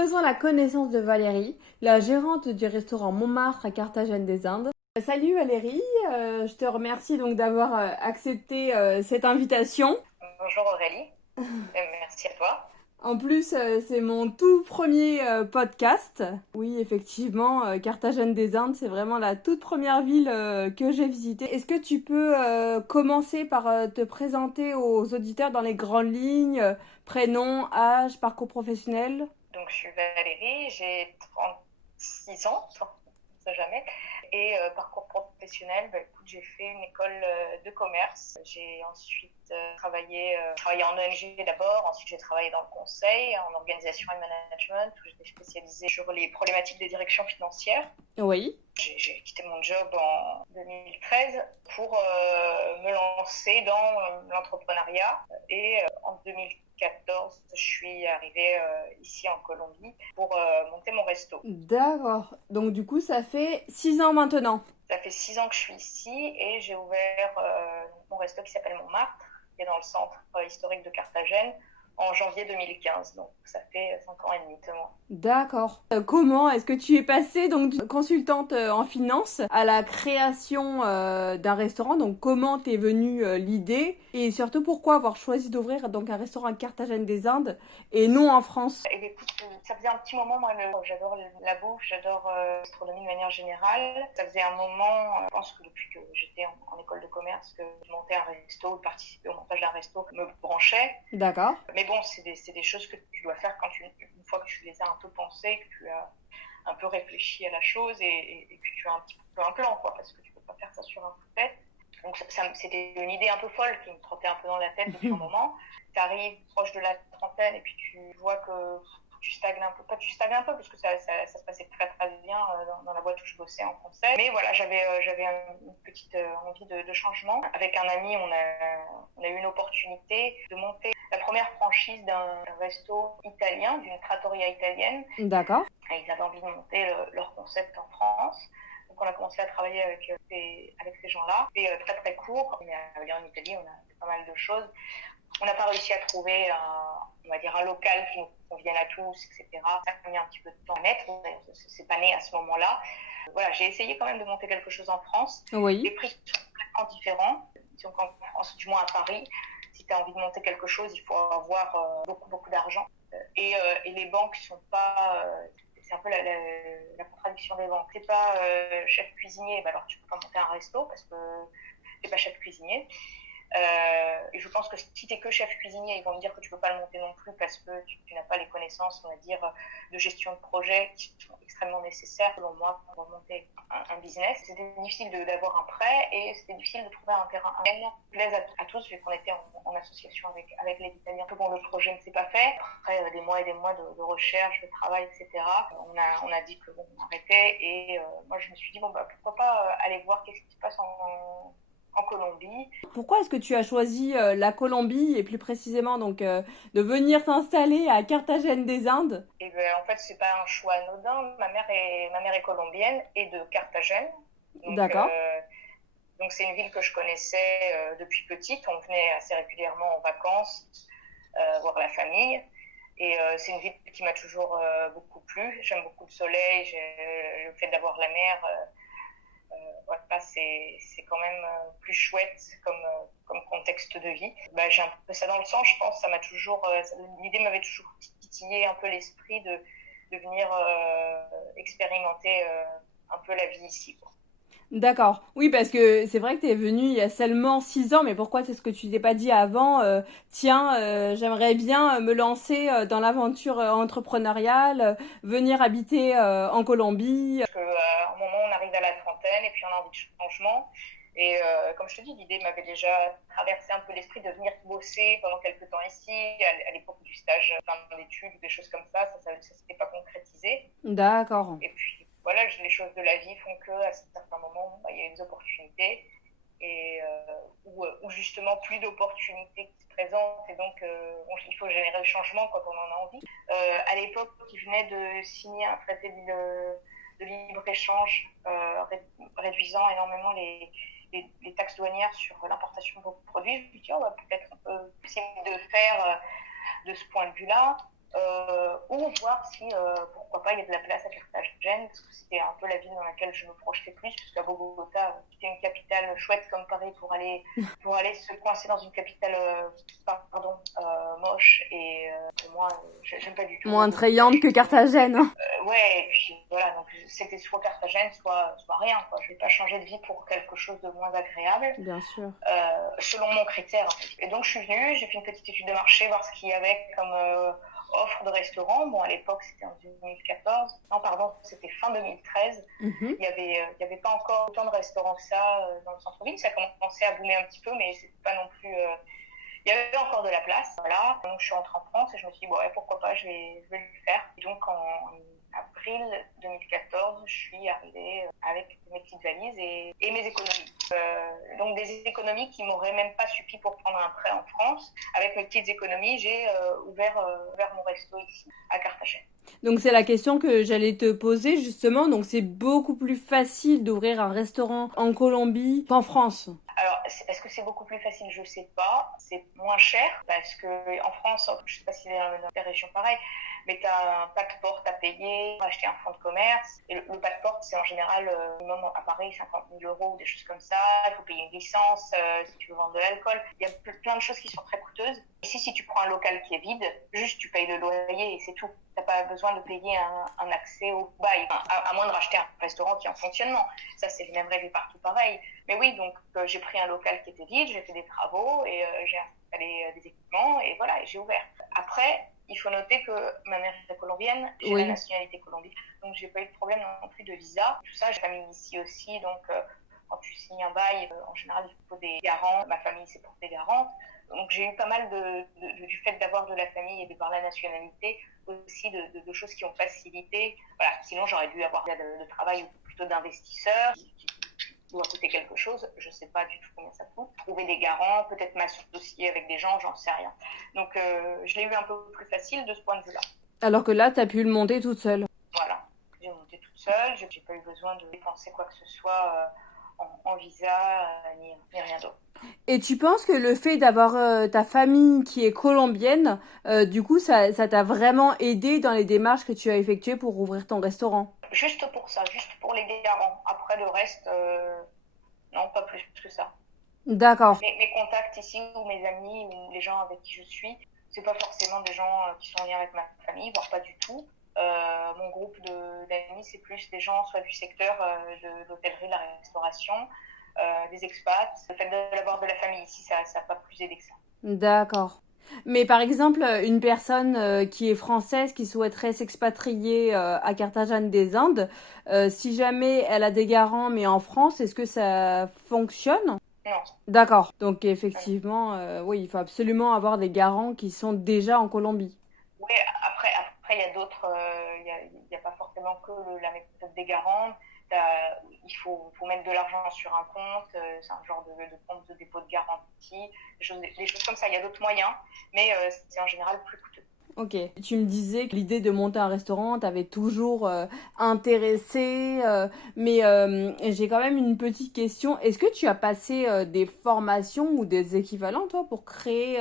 Faisons la connaissance de Valérie, la gérante du restaurant Montmartre à Carthagène des Indes. Salut Valérie, je te remercie donc d'avoir accepté cette invitation. Bonjour Aurélie. Merci à toi. En plus, c'est mon tout premier podcast. Oui, effectivement, Carthagène des Indes, c'est vraiment la toute première ville que j'ai visitée. Est-ce que tu peux commencer par te présenter aux auditeurs dans les grandes lignes, prénom, âge, parcours professionnel? Donc je suis Valérie, j'ai 36 ans, on ne sait jamais. Et parcours professionnel, écoute, j'ai fait une école de commerce. J'ai ensuite travaillé en ONG d'abord, ensuite j'ai travaillé dans le conseil, en organisation et management, où j'étais spécialisée sur les problématiques des directions financières. Oui. J'ai quitté mon job en 2013 pour me lancer dans l'entrepreneuriat. Et en 2014, je suis arrivée ici en Colombie pour monter mon resto. D'accord. Donc du coup, ça fait 6 ans maintenant. Ça fait 6 ans que je suis ici et j'ai ouvert mon resto qui s'appelle Montmartre, qui est dans le centre historique de Carthagène, en janvier 2015. Donc ça fait 5 ans et demi seulement. D'accord. Comment est-ce que tu es passée donc d'une consultante en finance à la création d'un restaurant? Donc comment t'es venue l'idée et surtout pourquoi avoir choisi d'ouvrir donc un restaurant à Carthagène des Indes et non en France? Et écoute, ça faisait un petit moment, moi, j'adore la bouffe, j'adore l'astronomie de manière générale. Ça faisait un moment, je pense que depuis que j'étais en école de commerce, que monter un resto, participer au montage d'un resto me branchait. D'accord. Mais bon, c'est des choses que tu dois faire une fois que tu les as un peu pensées, que tu as un peu réfléchi à la chose et que tu as un petit peu un plan, quoi, parce que tu peux pas faire ça sur un coup de tête. Donc c'était une idée un peu folle qui me trottait un peu dans la tête depuis un moment. Tu arrives proche de la trentaine et puis tu vois que tu stagnes un peu. Pas tu stagnes un peu parce que ça se passait très très bien dans la boîte où je bossais en conseil. Mais voilà, j'avais une petite envie de changement. Avec un ami, on a eu une opportunité de monter la première franchise d'un resto italien, d'une trattoria italienne. D'accord. Et ils avaient envie de monter leur concept en France. Donc on a commencé à travailler avec ces gens-là. C'était très très court. On est allé en Italie, on a fait pas mal de choses. On n'a pas réussi à trouver un local qui nous convienne à tous, etc. Ça a mis un petit peu de temps à mettre. C'est pas né à ce moment-là. Voilà, j'ai essayé quand même de monter quelque chose en France. Les Oui. prix sont complètement différents. Donc en France, du moins à Paris, si tu as envie de monter quelque chose, il faut avoir beaucoup d'argent. Et les banques sont pas... c'est un peu la contradiction des banques. T'es pas chef cuisinier, alors tu peux pas monter un resto parce que t'es pas chef cuisinier. Et je pense que si tu es que chef cuisinier, ils vont me dire que tu peux pas le monter non plus parce que tu n'as pas les connaissances, on va dire, de gestion de projet qui sont extrêmement nécessaires, selon moi, pour monter un business. C'était difficile d'avoir un prêt et c'était difficile de trouver un terrain qui plaise à tous, vu qu'on était en association avec les Italiens. Bon, le projet ne s'est pas fait. Après des mois et des mois de recherche, de travail, etc., on a dit que bon, on arrêtait et moi je me suis dit, bon, pourquoi pas aller voir qu'est-ce qui se passe en Colombie. Pourquoi est-ce que tu as choisi la Colombie et plus précisément donc de venir t'installer à Carthagène des Indes? Et en fait, c'est pas un choix anodin. Ma mère est colombienne et de Carthagène. Donc, D'accord. donc c'est une ville que je connaissais depuis petite. On venait assez régulièrement en vacances voir la famille. Et c'est une ville qui m'a toujours beaucoup plu. J'aime beaucoup le soleil, le fait d'avoir la mer. Voilà, c'est quand même plus chouette comme contexte de vie. J'ai un peu ça dans le sang, je pense. L'idée m'avait toujours titillé un peu l'esprit de venir expérimenter un peu la vie ici, quoi. D'accord. Oui, parce que c'est vrai que t'es venu il y a seulement 6 ans, mais pourquoi c'est ce que tu t'es pas dit avant, tiens, j'aimerais bien me lancer dans l'aventure entrepreneuriale, venir habiter en Colombie. Parce qu'à un moment, on arrive à la trentaine et puis on a envie de changement. Et comme je te dis, l'idée m'avait déjà traversé un peu l'esprit de venir bosser pendant quelques temps ici, à l'époque du stage, fin d'études ou des choses comme ça s'était pas concrétisé. D'accord. Et puis voilà, les choses de la vie font qu'à certains moments, il y a des opportunités et où justement plus d'opportunités qui se présentent et donc il faut générer le changement quand on en a envie. À l'époque, ils venaient de signer un traité de libre-échange réduisant énormément les taxes douanières sur l'importation de vos produits. Je me dis, peut-être on peut essayer de faire de ce point de vue-là. ou voir si, pourquoi pas, il y a de la place à Carthagène, parce que c'était un peu la ville dans laquelle je me projetais plus, parce qu'à Bogota, c'était une capitale chouette comme Paris pour aller se coincer dans une capitale moche et moi, j'aime pas du tout. Moins attrayante que Carthagène. Ouais, et puis voilà, donc c'était soit Carthagène, soit rien, quoi. Je vais pas changer de vie pour quelque chose de moins agréable. Bien sûr. Selon mon critère. Et donc je suis venue, j'ai fait une petite étude de marché, voir ce qu'il y avait comme offre de restaurant. Bon, à l'époque, c'était en 2014. Non, pardon, c'était fin 2013. Mm-hmm. Il y avait pas encore autant de restaurants que ça dans le centre-ville. Ça commençait à boomer un petit peu, mais c'était pas non plus... Il y avait encore de la place, voilà. Donc je suis rentrée en France et je me suis dit, bon, ouais, pourquoi pas, je vais le faire. Et donc en avril 2014, je suis arrivée avec mes petites valises et mes économies. Donc des économies qui m'auraient même pas suffi pour prendre un prêt en France. Avec mes petites économies, j'ai ouvert mon resto ici, à Carthagène. Donc c'est la question que j'allais te poser justement. Donc c'est beaucoup plus facile d'ouvrir un restaurant en Colombie qu'en France. Alors, est-ce que c'est beaucoup plus facile? Je sais pas. C'est moins cher parce que en France, je sais pas si dans des régions pareilles, mais tu as un pas de porte à payer pour acheter un fonds de commerce. Et le pas de porte, c'est en général minimum à Paris 50 000 € ou des choses comme ça. Il faut payer une licence si tu veux vendre de l'alcool. Il y a plein de choses qui sont très coûteuses. Ici, si tu prends un local qui est vide, juste tu payes le loyer et c'est tout. T'as pas besoin de payer un accès au bail, à moins de racheter un restaurant qui est en fonctionnement. Ça, c'est les mêmes règles partout pareil. Mais oui, donc j'ai pris un local qui était vide, j'ai fait des travaux et j'ai installé des équipements et voilà, et j'ai ouvert. Après, il faut noter que ma mère est colombienne, j'ai la nationalité colombienne, donc j'ai pas eu de problème non plus de visa. Tout ça, j'ai famille ici aussi, donc quand tu signes un bail, en général, il faut des garants. Ma famille s'est portée garante. Donc j'ai eu pas mal du fait d'avoir de la famille et de par la nationalité aussi de choses qui ont facilité. Voilà, sinon j'aurais dû avoir de travail ou plutôt d'investisseurs qui doit coûter quelque chose, je sais pas du tout combien ça coûte. Trouver des garants, peut-être m'associer avec des gens, j'en sais rien. Donc je l'ai eu un peu plus facile de ce point de vue-là. Alors que là, tu as pu le monter toute seule. Voilà, j'ai monté toute seule, j'ai pas eu besoin de dépenser quoi que ce soit en visa ni rien d'autre. Et tu penses que le fait d'avoir ta famille qui est colombienne, du coup, ça t'a vraiment aidé dans les démarches que tu as effectuées pour ouvrir ton restaurant? Juste pour ça, juste pour les garants. Après, le reste, non, pas plus que ça. D'accord. Mes contacts ici, ou mes amis, ou les gens avec qui je suis, c'est pas forcément des gens qui sont en lien avec ma famille, voire pas du tout. Mon groupe d'amis, c'est plus des gens soit du secteur de l'hôtellerie, de la restauration, des expats. Le fait d'avoir de la famille ici, ça n'a pas plus aidé que ça. D'accord. Mais par exemple, une personne qui est française, qui souhaiterait s'expatrier à Carthagène des Indes, si jamais elle a des garants, mais en France, est-ce que ça fonctionne? Non. D'accord. Donc effectivement, oui, il faut absolument avoir des garants qui sont déjà en Colombie. Oui, après, il y a d'autres, il y a pas forcément que la méthode des garants. Il faut mettre de l'argent sur un compte, c'est un genre de compte de dépôt de garantie, des choses comme ça. Il y a d'autres moyens, mais c'est en général plus coûteux. Ok. Tu me disais que l'idée de monter un restaurant t'avait toujours intéressé, mais j'ai quand même une petite question. Est-ce que tu as passé des formations ou des équivalents, toi, pour créer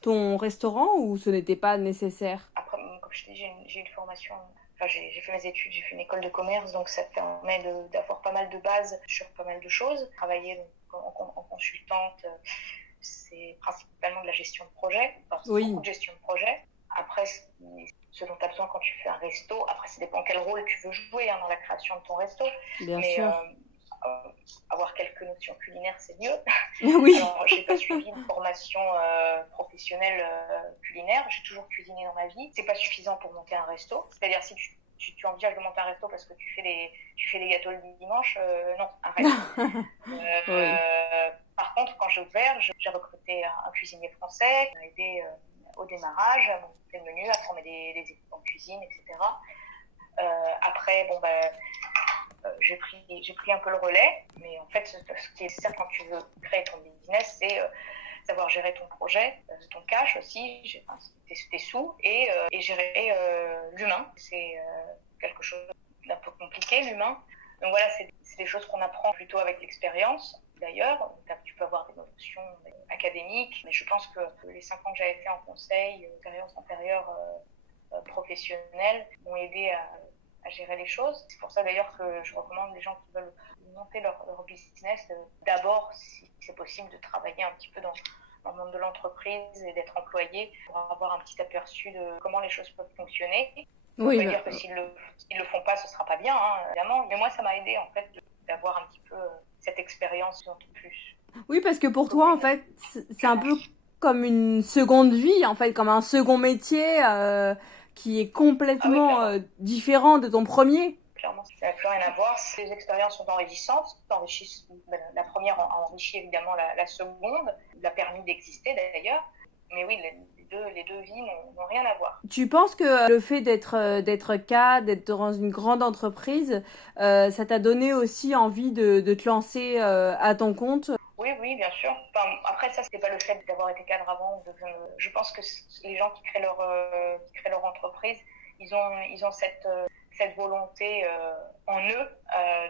ton restaurant ou ce n'était pas nécessaire? Après, comme je te dis, j'ai une formation. Enfin, j'ai fait mes études, j'ai fait une école de commerce, donc ça te permet d'avoir pas mal de bases sur pas mal de choses. Travailler en consultante, c'est principalement de la gestion de projet, enfin, c'est beaucoup de gestion de projet. Après, ce dont tu as besoin quand tu fais un resto, après, ça dépend quel rôle tu veux jouer dans la création de ton resto. Bien sûr. Avoir quelques notions culinaires, c'est mieux. Oui. Alors, j'ai pas suivi une formation professionnelle culinaire. J'ai toujours cuisiné dans ma vie. C'est pas suffisant pour monter un resto. C'est-à-dire, si tu envisages de monter un resto parce que tu fais des gâteaux le dimanche, non, arrête. Oui. Par contre, quand j'ai ouvert, j'ai recruté un cuisinier français qui m'a aidé au démarrage, à monter le menu, à former des équipes en cuisine, etc. Après, j'ai pris un peu le relais, mais en fait, ce qui est certain quand tu veux créer ton business, c'est savoir gérer ton projet, ton cash aussi, tes sous, et gérer l'humain. C'est quelque chose d'un peu compliqué, l'humain. Donc voilà, c'est des choses qu'on apprend plutôt avec l'expérience. D'ailleurs, tu peux avoir des notions académiques, mais je pense que les 5 ans que j'avais fait en conseil, expérience antérieure professionnels m'ont aidé à gérer les choses. C'est pour ça d'ailleurs que je recommande les gens qui veulent monter leur business, d'abord, si c'est possible, de travailler un petit peu dans le monde de l'entreprise et d'être employé pour avoir un petit aperçu de comment les choses peuvent fonctionner. Ça Oui, veut pas dire que s'ils le font pas, ce sera pas bien, hein, évidemment. Mais moi, ça m'a aidé en fait d'avoir un petit peu cette expérience en plus. oui, parce que pour toi, en fait, c'est un peu comme une seconde vie, en fait, comme un second métier qui est Ah oui, complètement clairement. différent de ton premier. Clairement, ça n'a plus rien à voir. Ces expériences sont enrichissantes. La première a enrichi évidemment la seconde, l'a permis d'exister d'ailleurs. Mais oui, les deux vies n'ont rien à voir. Tu penses que le fait d'être cadre, d'être dans une grande entreprise, ça t'a donné aussi envie de te lancer à ton compte? Oui, oui, bien sûr. Enfin, après, ça, c'est pas le fait d'avoir été cadre avant. Je pense que les gens qui créent leur entreprise, ils ont cette volonté en eux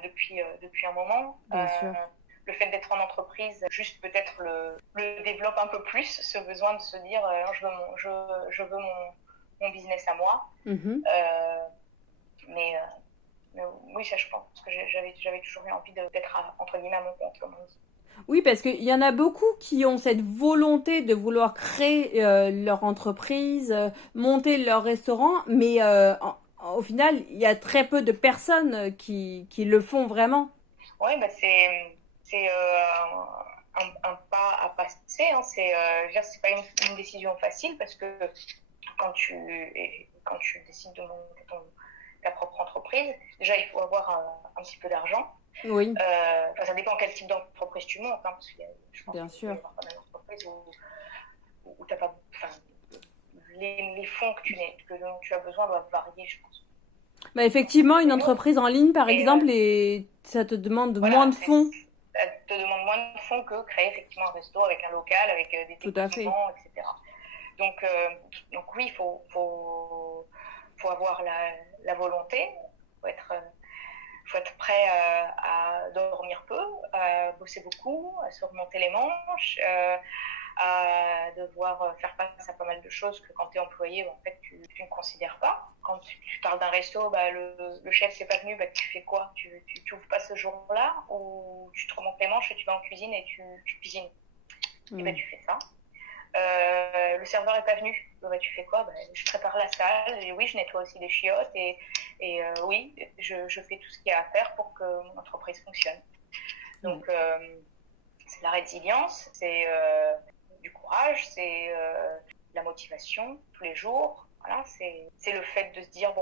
depuis un moment. Bien sûr. Le fait d'être en entreprise, juste peut-être le développe un peu plus, ce besoin de se dire je veux mon business à moi. Mhm. Mais, mais oui, ça, je pense que j'avais toujours eu envie d'être entre guillemets à mon compte, comme on dit. Oui, parce qu'il y en a beaucoup qui ont cette volonté de vouloir créer leur entreprise, monter leur restaurant, mais au final, il y a très peu de personnes qui le font vraiment. Oui, bah c'est un pas à passer. Hein. C'est pas une décision facile parce que quand tu décides de monter ta propre entreprise, déjà il faut avoir un petit peu d'argent. Oui, Ça dépend quel type d'entreprise tu montes, hein, parce que je pense bien qu'il peut y sûr. avoir pas mal d'entreprises où t'as pas, enfin, les fonds dont tu as besoin doivent varier, je pense. Bah, En fonction effectivement, des une régions. entreprise en ligne, par Et exemple, et ça te demande moins voilà, de fonds. ça te demande moins de fonds que créer effectivement un resto avec un local, avec des Tout à fait. équipements, etc. Donc, donc oui, faut avoir la volonté, faut être prêt à dormir peu, à bosser beaucoup, à se remonter les manches, à devoir faire face à pas mal de choses que quand tu es employé, en fait, tu ne considères pas. Quand tu parles d'un resto, le chef n'est pas venu, tu fais quoi? Tu ouvres pas ce jour-là ou tu te remontes les manches et tu vas en cuisine et tu cuisines. Et tu fais ça. Le serveur est pas venu. Tu fais quoi? Je prépare la salle. Et oui, je nettoie aussi les chiottes. Et oui, je fais tout ce qu'il y a à faire pour que mon entreprise fonctionne. Donc, c'est de la résilience, c'est du courage, c'est de la motivation tous les jours. Voilà, c'est le fait de se dire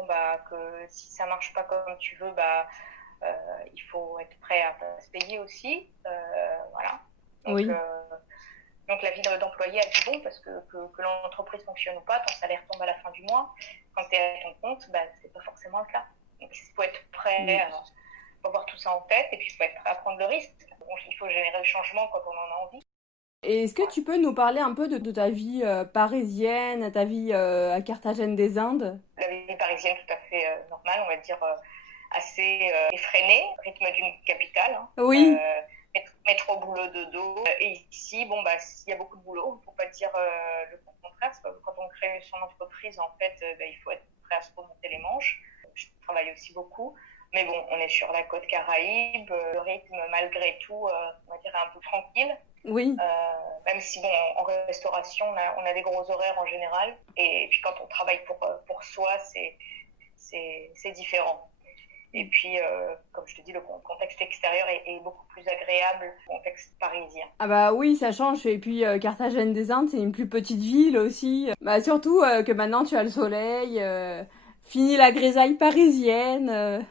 que si ça marche pas comme tu veux, il faut être prêt à se payer aussi. Voilà. Donc, Oui. donc la vie d'employé a du bon parce que l'entreprise fonctionne ou pas, ton salaire tombe à la fin du mois. Quand tu es à ton compte, c'est pas forcément le cas. Donc il faut être prêt à avoir tout ça en tête et puis il faut être prêt à prendre le risque. Bon, il faut générer le changement quand on en a envie. Et est-ce que tu peux nous parler un peu de ta vie parisienne, ta vie à Carthagène des Indes? La vie parisienne tout à fait normale, on va dire assez effrénée, rythme d'une capitale. Hein. Oui, Métro, boulot, dodo. Et ici, il y a beaucoup de boulot, pour pas dire le contraire. Parce que quand on crée son entreprise, en fait, il faut être prêt à se remonter les manches. Je travaille aussi beaucoup. Mais bon, on est sur la côte Caraïbe, le rythme, malgré tout, on va dire, est un peu tranquille. oui. Même si, bon, en restauration, on a des gros horaires en général. Et puis, quand on travaille pour soi, c'est différent. Et puis, comme je te dis, le contexte extérieur est beaucoup plus agréable que le contexte parisien. Ah bah oui, ça change. Et puis Carthagène des Indes, c'est une plus petite ville aussi. Bah surtout que maintenant tu as le soleil, fini la grisaille parisienne,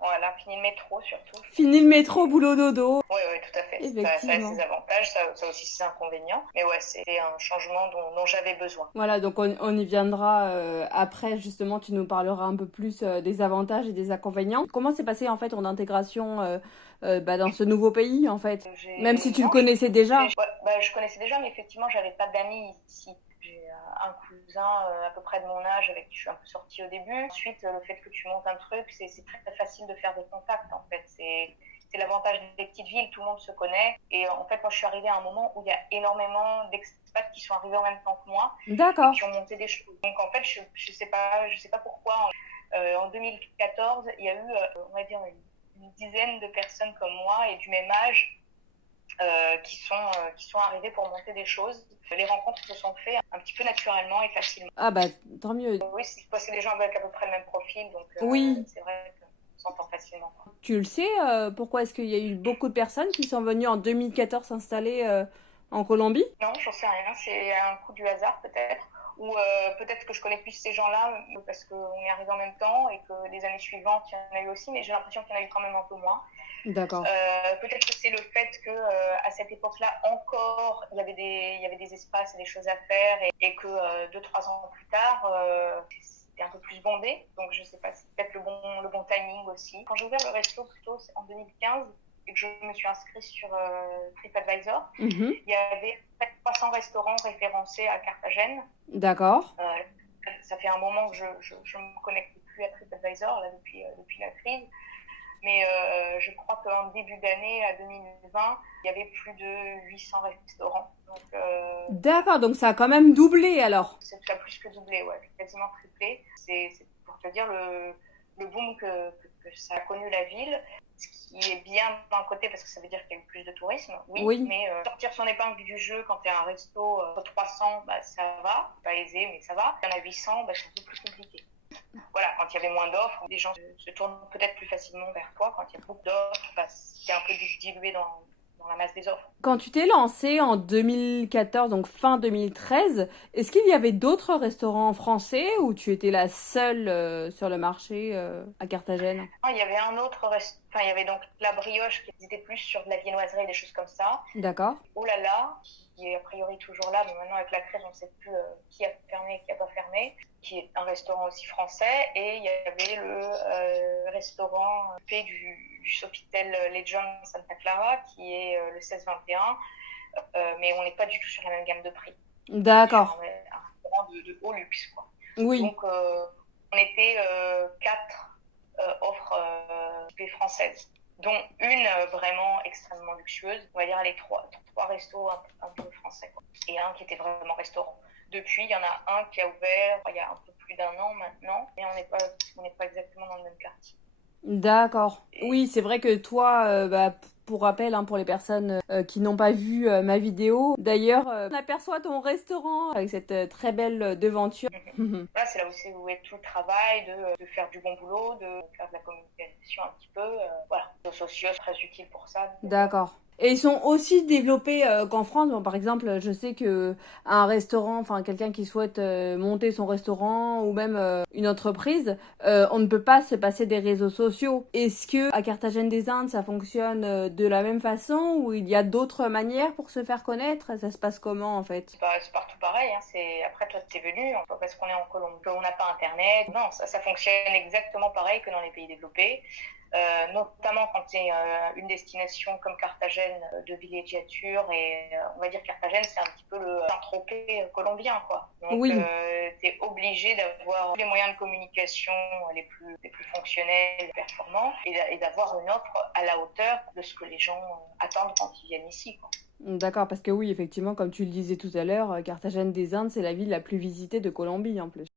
Voilà, fini le métro surtout. fini le métro, boulot dodo. Oui, oui, tout à fait. Ça a Effectivement. ses avantages, ça a aussi ses inconvénients. Mais ouais, c'est un changement dont j'avais besoin. Voilà, donc on y viendra après, justement, tu nous parleras un peu plus des avantages et des inconvénients. Comment s'est passée en fait ton intégration dans ce nouveau pays en fait? Même si tu le Non, connaissais déjà. je connaissais déjà, mais effectivement, j'avais pas d'amis ici. J'ai un cousin à peu près de mon âge avec qui je suis un peu sortie au début. Ensuite, le fait que tu montes un truc, c'est très, très facile de faire des contacts en fait. c'est l'avantage des petites villes, tout le monde se connaît. Et en fait, moi, je suis arrivée à un moment où il y a énormément d'expats qui sont arrivés en même temps que moi et D'accord. qui ont monté des choses. Donc en fait, je sais pas pourquoi. En 2014, il y a eu, on va dire, une dizaine de personnes comme moi et du même âge qui sont arrivées pour monter des choses. Les rencontres se sont faites un petit peu naturellement et facilement. Ah bah tant mieux. Oui, c'est des gens avec à peu près le même profil, donc Oui. c'est vrai qu'on s'entend facilement. Tu le sais, pourquoi est-ce qu'il y a eu beaucoup de personnes qui sont venues en 2014 s'installer en Colombie? Non, j'en sais rien. C'est un coup du hasard peut-être. Ou peut-être que je connais plus ces gens-là parce qu'on est arrivé en même temps et que les années suivantes, il y en a eu aussi, mais j'ai l'impression qu'il y en a eu quand même un peu moins. D'accord. Peut-être que c'est le fait que à cette époque-là encore, il y avait des espaces et des choses à faire et que 2-3 ans plus tard, c'était un peu plus bondé. Donc je sais pas, c'est peut-être le bon timing aussi. Quand j'ai ouvert le resto plutôt en 2015 et que je me suis inscrite sur TripAdvisor, Mhm. il y avait 300 restaurants référencés à Carthagène. D'accord. Ça fait un moment que je me connecte plus à TripAdvisor là, depuis la crise. Mais je crois qu'en début d'année, à 2020, il y avait plus de 800 restaurants. Donc, D'accord, donc ça a quand même doublé alors. ça a plus que doublé, ouais, quasiment triplé. C'est pour te dire le boom que ça a connu la ville. Ce qui est bien d'un côté parce que ça veut dire qu'il y a eu plus de tourisme, oui, Oui. mais sortir son épingle du jeu quand tu es un resto 300, bah, ça va, pas aisé, mais ça va. Il y en a 800, bah, c'est un peu plus compliqué. Voilà, quand il y avait moins d'offres, les gens se tournent peut-être plus facilement vers toi. Quand il y a beaucoup d'offres, bah, c'est un peu dilué dans la masse des offres. Quand tu t'es lancé en 2014, donc fin 2013, est-ce qu'il y avait d'autres restaurants français ou tu étais la seule sur le marché à Carthagène? Non, il y avait un autre restaurant, enfin, il y avait donc la brioche qui était plus sur de la viennoiserie et des choses comme ça. D'accord. Oh là là, qui est a priori toujours là, mais maintenant avec la crise, on ne sait plus qui a fermé et qui n'a pas fermé, qui est un restaurant aussi français. Et il y avait le restaurant fait du Sofitel Legend Santa Clara, qui est le 1621, mais on n'est pas du tout sur la même gamme de prix. D'accord. Un restaurant de haut luxe, quoi. Oui. Donc, on était 4 offres françaises, dont une vraiment extrêmement luxueuse. On va dire les trois restos un peu français, quoi. Et un qui était vraiment restaurant. Depuis, il y en a un qui a ouvert il y a un peu plus d'1 an maintenant, et on n'est pas exactement dans le même quartier. D'accord. Oui, c'est vrai que toi, pour rappel, hein, pour les personnes qui n'ont pas vu ma vidéo, d'ailleurs, on aperçoit ton restaurant avec cette très belle devanture. Là, c'est là où est tout le travail de faire du bon boulot, de faire de la communication un petit peu. Voilà, les réseaux sociaux sont très utiles pour ça. D'accord. Et ils sont aussi développés qu'en France. Bon, par exemple, je sais que un restaurant, enfin quelqu'un qui souhaite monter son restaurant ou même une entreprise, on ne peut pas se passer des réseaux sociaux. Est-ce que à Carthagène des Indes, ça fonctionne de la même façon ou il y a d'autres manières pour se faire connaître? Ça se passe comment en fait? C'est partout pareil. Hein. Après, toi, t'es venu parce qu'on est en Colombie, qu'on n'a pas Internet. Non, ça fonctionne exactement pareil que dans les pays développés. Notamment quand c'est une destination comme Carthagène de villégiature et on va dire Carthagène c'est un petit peu le Saint-Tropez colombien quoi. Donc Oui. t'es obligé d'avoir les moyens de communication les plus fonctionnels, performants et d'avoir une offre à la hauteur de ce que les gens attendent quand ils viennent ici quoi. D'accord, parce que oui, effectivement, comme tu le disais tout à l'heure, Carthagène des Indes, c'est la ville la plus visitée de Colombie en plus.